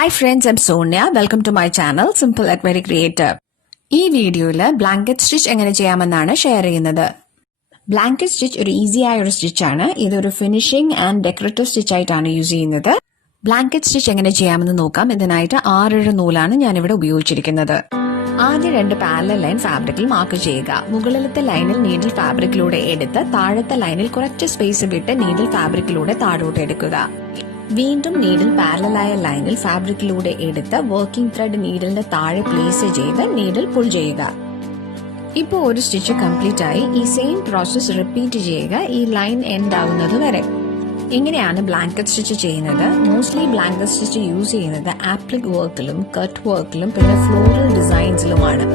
Hi friends, I'm Sonia. Welcome to my channel, Simple at Very Creative. ഈ വീഡിയോയിൽ blanket stitch എങ്ങനെ ചെയ്യാമെന്നാണ് share ചെയ്യുന്നത്. ബ്ലാങ്കറ്റ് സ്റ്റിച്ച് ഒരു ഈസി ആയ ഒരു സ്റ്റിച്ചാണ്. ഇതൊരു ഫിനിഷിംഗ് ആൻഡ് ഡെക്കറേറ്റീവ് സ്റ്റിച്ച് ആയിട്ടാണ് യൂസ് ചെയ്യുന്നത്. ബ്ലാങ്കറ്റ് സ്റ്റിച്ച് എങ്ങനെ ചെയ്യാമെന്ന് നോക്കാം. ഇതിനായിട്ട് 6 നൂലാണ് ഞാനിവിടെ ഉപയോഗിച്ചിരിക്കുന്നത്. ആദ്യം 2 പാരലൽ ലൈൻ ഫാബ്രിക്കിൽ മാർക്ക് ചെയ്യുക. മുകളിലത്തെ ലൈനിൽ നീഡിൽ ഫാബ്രിക്കിലൂടെ എടുത്ത് താഴത്തെ ലൈനിൽ കുറച്ച് സ്പേസ് വിട്ട് നീഡിൽ ഫാബ്രിക്കിലൂടെ താഴോട്ട് എടുക്കുക. വീണ്ടും നീഡിൽ പാരലലായ ലൈനിൽ ഫാബ്രിക്കിലൂടെ എടുത്ത് വർക്കിംഗ് ത്രെഡ് നീഡിലിന്റെ താഴെ പ്ലേസ് ചെയ്ത് നീഡിൽ പുൾ ചെയ്യുക. ഇപ്പോൾ ഒരു സ്റ്റിച്ച് കംപ്ലീറ്റ് ആയി. ഈ സെയിം പ്രോസസ് റിപ്പീറ്റ് ചെയ്യുക ഈ ലൈൻ എൻഡ് ആവുന്നത് വരെ. ഇങ്ങനെയാണ് ബ്ലാങ്കറ്റ് സ്റ്റിച്ച് ചെയ്യുന്നത്. മോസ്റ്റ്ലി ബ്ലാങ്കറ്റ് സ്റ്റിച്ച് യൂസ് ചെയ്യുന്നത് ആപ്ലിക് വർക്കിലും കട്ട് വർക്കിലും പിന്നെ ഫ്ലോറൽ ഡിസൈൻസിലുമാണ്.